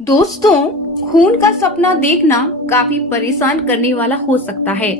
दोस्तों, खून का सपना देखना काफी परेशान करने वाला हो सकता है,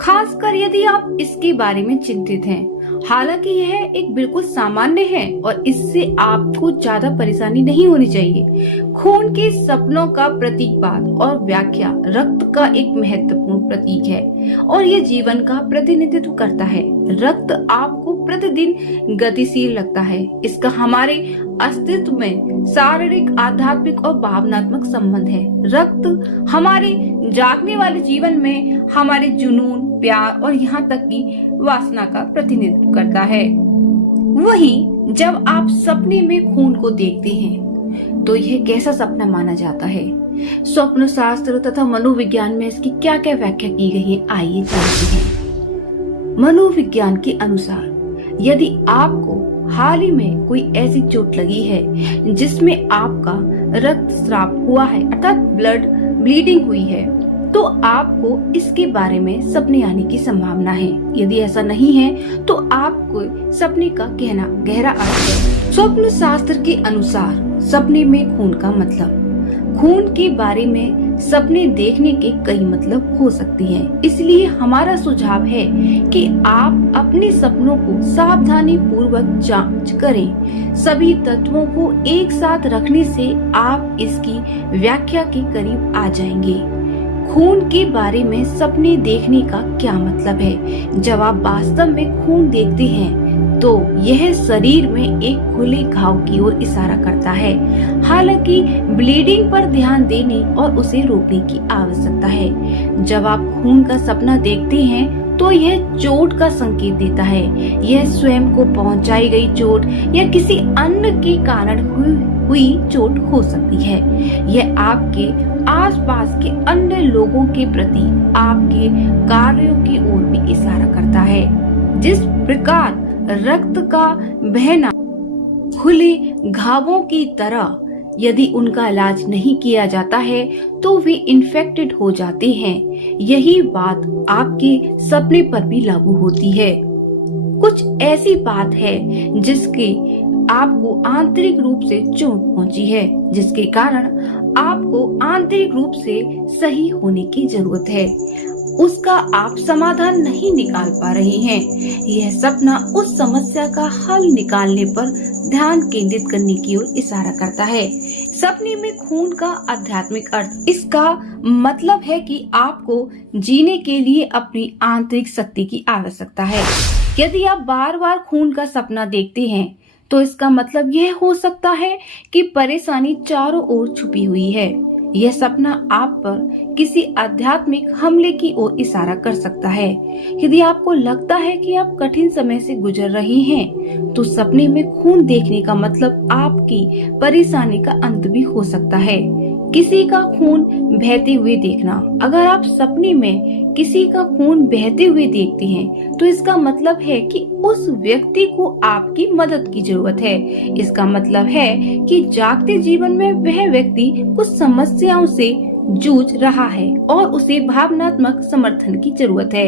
खासकर यदि आप इसके बारे में चिंतित हैं। हालांकि यह एक बिल्कुल सामान्य है और इससे आपको ज्यादा परेशानी नहीं होनी चाहिए। खून के सपनों का प्रतीकवाद और व्याख्या रक्त का एक महत्वपूर्ण प्रतीक है और ये जीवन का प्रतिनिधित्व करता है। रक्त आपको प्रतिदिन गतिशील लगता है। इसका हमारे अस्तित्व में शारीरिक, आध्यात्मिक और भावनात्मक संबंध है। रक्त हमारे जागने वाले जीवन में हमारे जुनून, प्यार और यहाँ तक कि वासना का प्रतिनिधित्व करता है। वहीं जब आप सपने में खून को देखते हैं तो यह कैसा सपना माना जाता है? स्वप्न शास्त्र तथा मनोविज्ञान में इसकी क्या क्या व्याख्या की गई है, आइए जानते हैं। मनोविज्ञान के अनुसार यदि आपको हाल ही में कोई ऐसी चोट लगी है जिसमें आपका रक्तस्राव हुआ है अर्थात ब्लीडिंग हुई है, तो आपको इसके बारे में सपने आने की संभावना है। यदि ऐसा नहीं है तो आपको सपने का कहना गहरा अर्थ है। स्वप्न शास्त्र के अनुसार सपने में खून का मतलब, खून के बारे में सपने देखने के कई मतलब हो सकती हैं। इसलिए हमारा सुझाव है कि आप अपने सपनों को सावधानी पूर्वक जांच करें। सभी तत्वों को एक साथ रखने से आप इसकी व्याख्या के करीब आ जाएंगे। खून के बारे में सपने देखने का क्या मतलब है? जब आप वास्तव में खून देखते हैं तो यह शरीर में एक खुले घाव की ओर इशारा करता है। हालांकि ब्लीडिंग पर ध्यान देने और उसे रोकने की आवश्यकता है। जब आप खून का सपना देखते हैं तो यह चोट का संकेत देता है। यह स्वयं को पहुंचाई गई चोट या किसी अन्य के कारण हुई चोट हो सकती है। यह आपके आसपास के अन्य लोगों के प्रति आपके कार्यों की ओर भी इशारा करता है। जिस प्रकार रक्त का बहना खुले घावों की तरह, यदि उनका इलाज नहीं किया जाता है तो वे इन्फेक्टेड हो जाते हैं। यही बात आपके सपने पर भी लागू होती है। कुछ ऐसी बात है जिसके आपको आंतरिक रूप से चोट पहुंची है, जिसके कारण आपको आंतरिक रूप से सही होने की जरूरत है। उसका आप समाधान नहीं निकाल पा रहे हैं। यह सपना उस समस्या का हल निकालने पर ध्यान केंद्रित करने की ओर इशारा करता है। सपने में खून का आध्यात्मिक अर्थ, इसका मतलब है कि आपको जीने के लिए अपनी आंतरिक शक्ति की आवश्यकता है। यदि आप बार बार खून का सपना देखते हैं तो इसका मतलब यह हो सकता है कि परेशानी चारों ओर छुपी हुई है। यह सपना आप पर किसी आध्यात्मिक हमले की ओर इशारा कर सकता है। यदि आपको लगता है कि आप कठिन समय से गुजर रहे हैं तो सपने में खून देखने का मतलब आपकी परेशानी का अंत भी हो सकता है। किसी का खून बहते हुए देखना, अगर आप सपने में किसी का खून बहते हुए देखते हैं तो इसका मतलब है कि उस व्यक्ति को आपकी मदद की जरूरत है। इसका मतलब है कि जागते जीवन में वह व्यक्ति कुछ समस्याओं से जूझ रहा है और उसे भावनात्मक समर्थन की जरूरत है।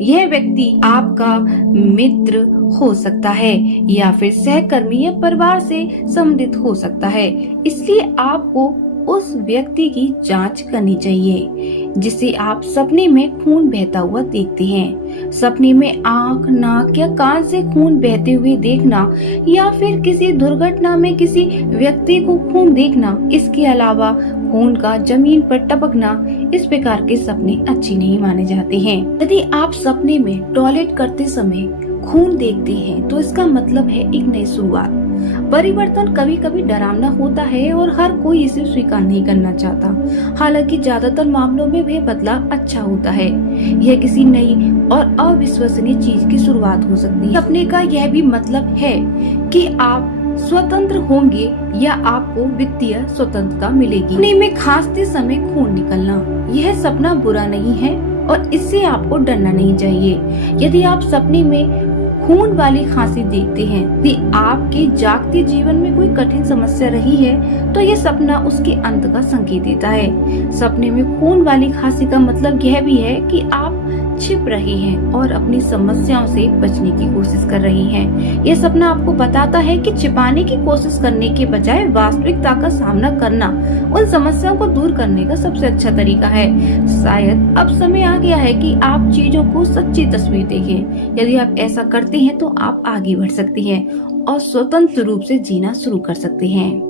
यह व्यक्ति आपका मित्र हो सकता है या फिर सहकर्मी या परिवार से संबंधित हो सकता है। इसलिए आपको उस व्यक्ति की जांच करनी चाहिए जिसे आप सपने में खून बहता हुआ देखते हैं। सपने में आंख, नाक या कान से खून बहते हुए देखना या फिर किसी दुर्घटना में किसी व्यक्ति को खून देखना, इसके अलावा खून का जमीन पर टपकना, इस प्रकार के सपने अच्छे नहीं माने जाते हैं। यदि आप सपने में टॉयलेट करते समय खून देखते हैं तो इसका मतलब है एक नई शुरुआत। परिवर्तन कभी कभी डरावना होता है और हर कोई इसे स्वीकार नहीं करना चाहता। हालांकि ज्यादातर मामलों में वह बदलाव अच्छा होता है। यह किसी नई और अविश्वसनीय चीज की शुरुआत हो सकती है। सपने का यह भी मतलब है कि आप स्वतंत्र होंगे या आपको वित्तीय स्वतंत्रता मिलेगी। सपने में खांसते समय खून निकलना, यह सपना बुरा नहीं है और इससे आपको डरना नहीं चाहिए। यदि आप सपने में खून वाली खांसी देखते हैं, यदि आपके जागते जीवन में कोई कठिन समस्या रही है तो यह सपना उसके अंत का संकेत देता है। सपने में खून वाली खांसी का मतलब यह भी है कि आप छिप रही हैं और अपनी समस्याओं से बचने की कोशिश कर रही हैं। ये सपना आपको बताता है कि छिपाने की कोशिश करने के बजाय वास्तविकता का सामना करना उन समस्याओं को दूर करने का सबसे अच्छा तरीका है। शायद अब समय आ गया है कि आप चीजों को सच्ची तस्वीर देखें। यदि आप ऐसा करते हैं तो आप आगे बढ़ सकती हैं और स्वतंत्र रूप से जीना शुरू कर सकते हैं।